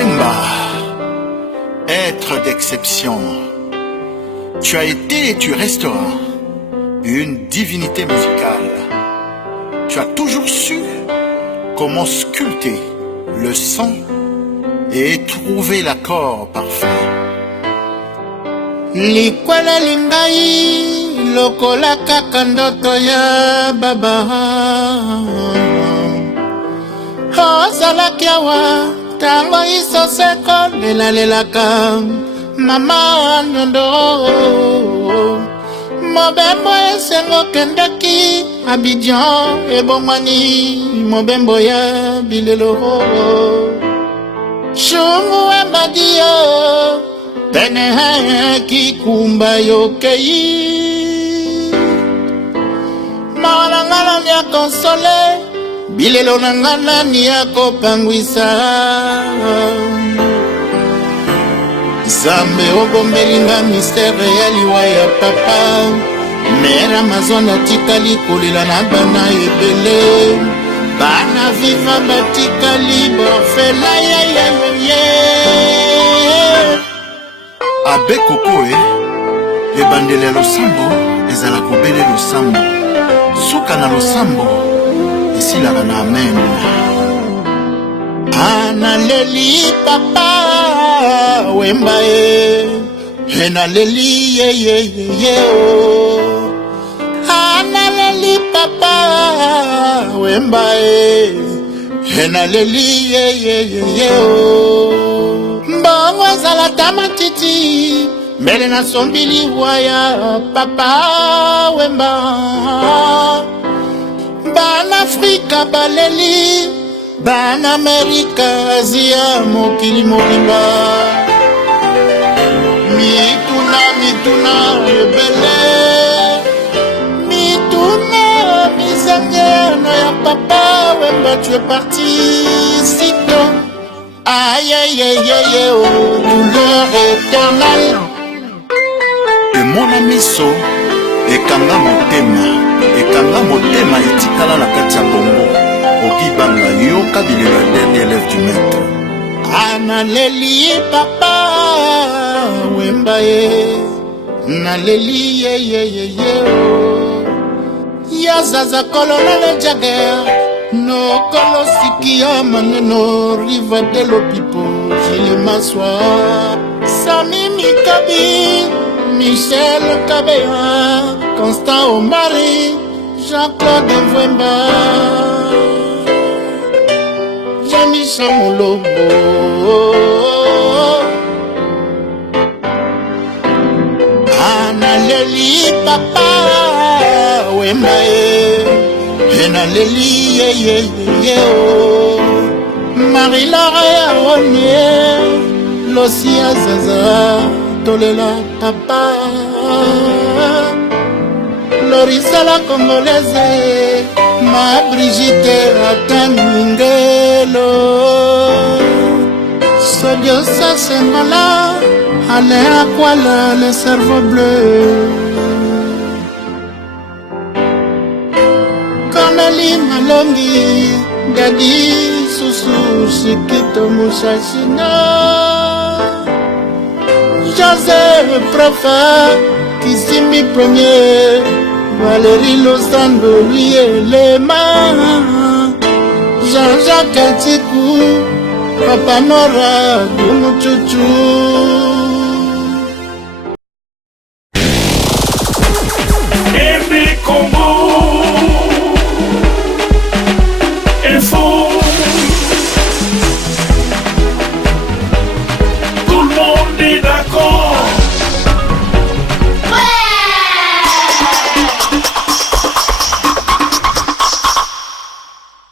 Wemba, être d'exception. Tu as été et tu resteras une divinité musicale. Tu as toujours su comment sculpter le son et trouver l'accord parfait. Likwala lingai lokola kaka ndoto ya baba. Ozalaki awa tango isoseko lelalelaka mama nyondo. Mobembo esengo kendaki Abidjan ebongwani mobembo ya bilelo. Shungu emadio pene kikumba yokei. Mawanangana ni ya konsole bilelo nangana ni ya kopangwisa. Zambe obombelinga mistere ya liwa ya papa. Mère Amazon atikali kolela na bana ebele. Bana viva batikali borfela ye. Abe Kokoe ebandele losambo ezala kobele losambo. Suka na losambo esilaka na amen. Analeli papa Wemba enaleli ye o. Analeli papa Wemba enaleli ye o. Mbongo ezala tamatiti mbele na sombili waya papa Wemba. Bana Afrika baleli Bana Amerika Asia mokili mobimba. Mituna ebele. Mituna mizangena ya papa Wemba, tu es parti si tôt. Aïe oh, douleur éternelle. Emona miso ekanga motema etikala na kati ya bongo. Okibanga yoka bilelo ya dernier élève du maître. Analeli papa Wemba naleli ye o. Yazaza colonel Jagger no kolo sikia maneno riva de l'Opipo Gilles Maswa Sami Mikabi Michel Kabea Constant Omari Jean-Claude Wemba Jean-Michel Molobo Analeli papa Wemba enaleli ye o. Marie-Laure Aronie Losia Zaza tolela papa. Lorisa la congolaise ma Brigitte Ataningelo Sodio Sasengola Alain Akwala le cerveau bleu Cornelie Malongi Gadi Susu Shikito Mushashina Joseph Profa Kisimi Premier Valérie Lozando Lielema Jean-Jacques Atikou Papa Nora Gumuchuchu